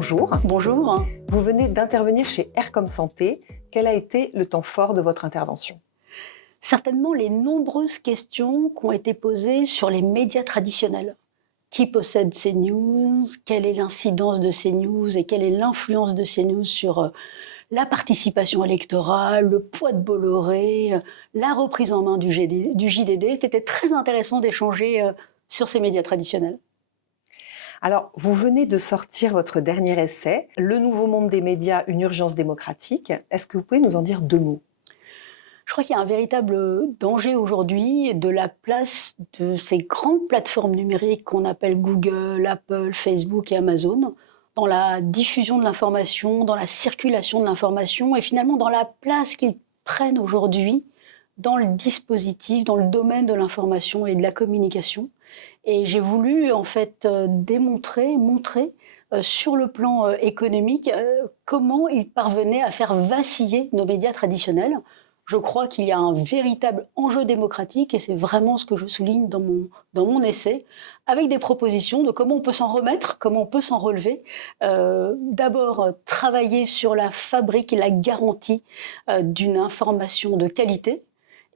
bonjour. Bonjour. Vous venez d'intervenir chez Air comme Santé. Quel a été le temps fort de votre intervention? Certainement les nombreuses questions qui ont été posées sur les médias traditionnels. Qui possède CNews? Quelle est l'incidence de CNews et quelle est l'influence de CNews sur la participation électorale, le poids de Bolloré, la reprise en main du JDD? C'était très intéressant d'échanger sur ces médias traditionnels. Alors, vous venez de sortir votre dernier essai, Le nouveau monde des médias, une urgence démocratique. Est-ce que vous pouvez nous en dire deux mots? Je crois qu'il y a un véritable danger aujourd'hui de la place de ces grandes plateformes numériques qu'on appelle Google, Apple, Facebook et Amazon dans la diffusion de l'information, dans la circulation de l'information et finalement dans la place qu'ils prennent aujourd'hui dans le dispositif, dans le domaine de l'information et de la communication. Et j'ai voulu en fait montrer sur le plan économique comment ils parvenaient à faire vaciller nos médias traditionnels. Je crois qu'il y a un véritable enjeu démocratique et c'est vraiment ce que je souligne dans mon essai, avec des propositions de comment on peut s'en remettre, comment on peut s'en relever. D'abord, travailler sur la fabrique et la garantie d'une information de qualité.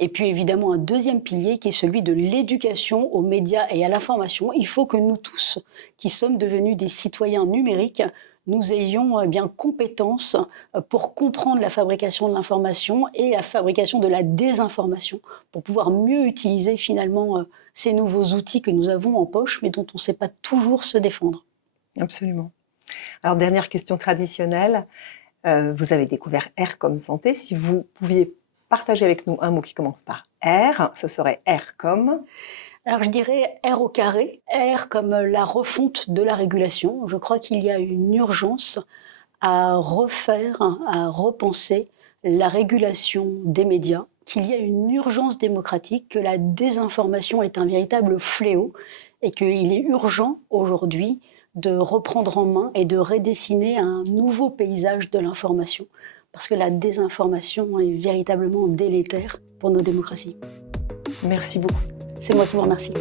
Et puis évidemment un deuxième pilier qui est celui de l'éducation aux médias et à l'information. Il faut que nous tous, qui sommes devenus des citoyens numériques, nous ayons bien compétence pour comprendre la fabrication de l'information et la fabrication de la désinformation, pour pouvoir mieux utiliser finalement ces nouveaux outils que nous avons en poche, mais dont on ne sait pas toujours se défendre. Absolument. Alors, dernière question traditionnelle. Vous avez découvert Air comme Santé. Si vous pouviez partager avec nous un mot qui commence par R, ce serait R comme... Alors je dirais R au carré, R comme la refonte de la régulation. Je crois qu'il y a une urgence à refaire, à repenser la régulation des médias, qu'il y a une urgence démocratique, que la désinformation est un véritable fléau et qu'il est urgent aujourd'hui de reprendre en main et de redessiner un nouveau paysage de l'information. Parce que la désinformation est véritablement délétère pour nos démocraties. Merci beaucoup. C'est moi qui vous remercie.